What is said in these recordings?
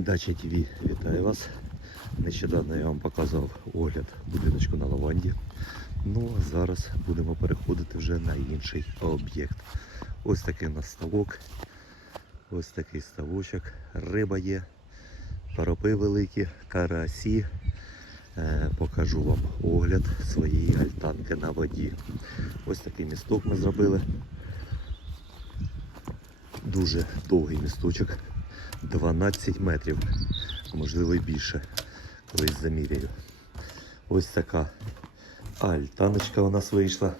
Дача ТВ вітаю вас. Нещодавно я вам показував огляд будиночку на лаванді. Ну а зараз будемо переходити вже на інший об'єкт. Ось такий у нас ставок. Ось такий ставочок. Риба є, паропи великі, карасі. Е, покажу вам огляд своєї альтанки на воді. Ось такий місток ми зробили. Дуже довгий місточок. 12 метрів, можливо і більше. Колись заміряю. Ось така альтаночка у нас вийшла.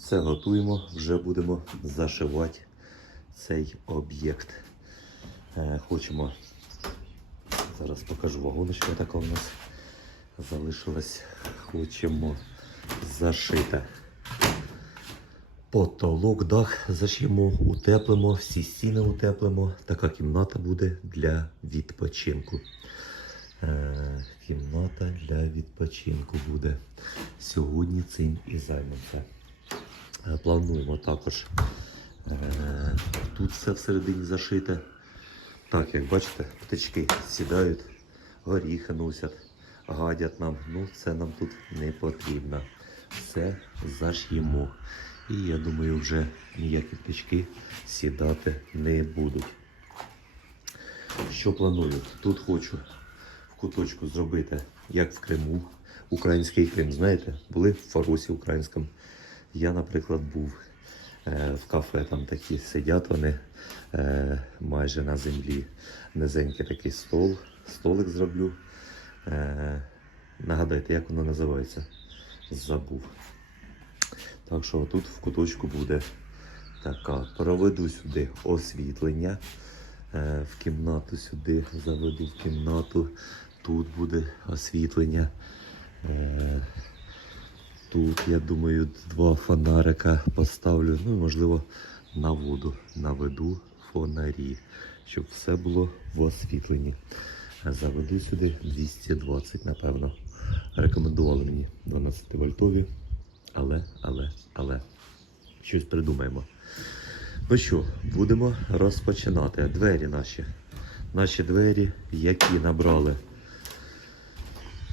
Все готуємо, вже будемо зашивати цей об'єкт. Е, хочемо, зараз покажу вагоночку, така у нас залишилась. Хочемо зашити. Потолок, дах зашимо, утеплимо, всі стіни утеплимо. Така кімната буде для відпочинку. Е, кімната для відпочинку буде. Сьогодні цим і займемося. Е, плануємо також е, тут все всередині зашите. Так, як бачите, птички сідають, горіхи носять, гадять нам. Ну, це нам тут не потрібно. Все заш'ємо. І я думаю, вже ніякі птички сідати не будуть. Що планую? Тут хочу в куточку зробити, як в Криму. Український Крим, знаєте, були в Фарусі українському. Я, наприклад, був е, в кафе, там такі сидять вони е, майже на землі. Низенький такий стол, столик зроблю. Е, нагадайте, як воно називається? Забув. Так що тут в куточку буде така. Проведу сюди освітлення. Е, в кімнату сюди заведу в кімнату. Тут буде освітлення. Е, тут, я думаю, два фонарика поставлю. Ну, можливо, на воду наведу фонарі, щоб все було в освітленні. Е, Заведу сюди 220, напевно. Рекомендували мені 12 вольтові. Але, але, але. Щось придумаємо. Ну що, будемо розпочинати. Двері наші. Наші двері, які набрали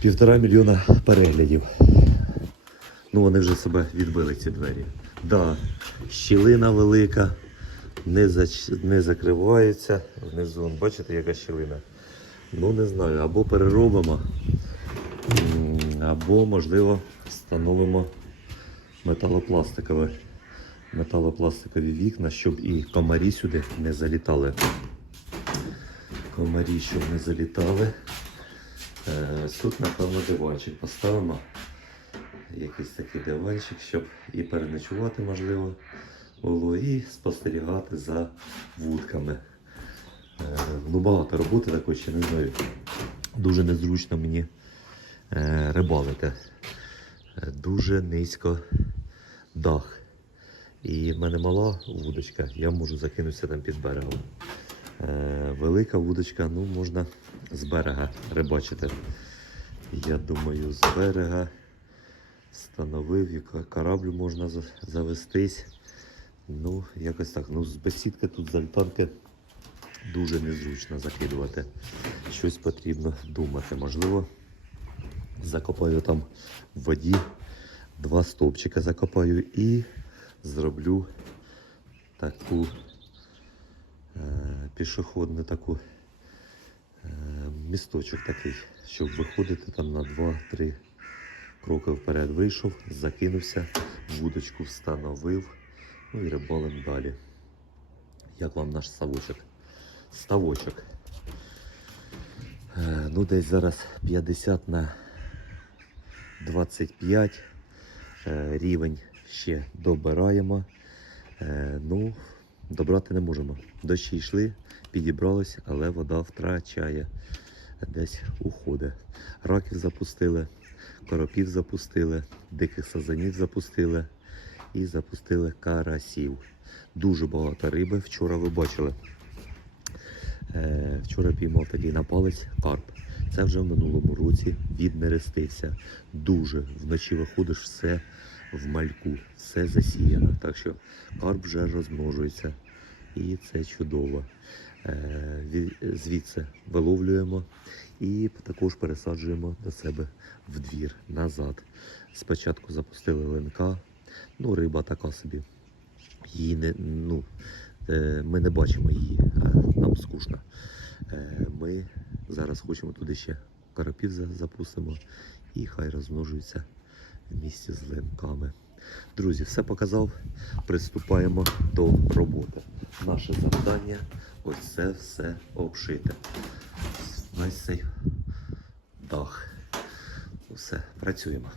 півтора мільйона переглядів. Ну, вони вже себе відбили, ці двері. Да, щілина велика, не, зач... не закривається. Внизу, бачите, яка щілина. Ну, не знаю, або переробимо, або, можливо, встановимо металопластикове, металопластикові вікна, щоб і комарі сюди не залітали. Комарі, щоб не залітали. Е, Тут, напевно, диванчик поставимо. Якийсь такий диванчик, щоб і переночувати можливо було, і спостерігати за вудками. Е, Ну, багато роботи такої ще не знаю. Дуже незручно мені е, рибалити. Е, Дуже низько дах. І в мене мала вудочка, я можу закинутися там під берегом. Е, велика вудочка, ну можна з берега рибачити. Я думаю, з берега встановив, кораблю можна завестись. Ну, якось так. Ну, з бесідки тут з альтанки дуже незручно закидувати. Щось потрібно думати. Можливо, закопаю там в воді, два стовпчика закопаю і зроблю таку е, пішохідну таку е, місточок такий, щоб виходити там на 2-3 кроки вперед вийшов, закинувся, вудочку встановив, ну і рибалим далі. Як вам наш ставочок? Ставочок. Е, Ну, десь зараз 50 на 25 е, рівень ще добираємо. Е, Ну, добрати не можемо. Дощі йшли, підібрались, але вода втрачає, десь уходить. Раків запустили, коропів запустили, диких сазанів запустили і запустили карасів. Дуже багато риби. Вчора ви бачили. Е, Вчора піймав тоді на палець карп. Це вже в минулому році віднерестився. Дуже вночі виходиш все в мальку, все засіяно. Так що карп вже розмножується. І це чудово. Е, Звідси виловлюємо і також пересаджуємо до себе в двір назад. Спочатку запустили линка, ну риба така собі. Її не, ну, е, ми не бачимо її, а нам скучно. Е, Ми зараз хочемо туди ще карапів запустимо і хай розмножуються в місті з линками. Друзі, все показав. Приступаємо до роботи. Наше завдання ось це все обшити. Весь цей дах. Все, працюємо.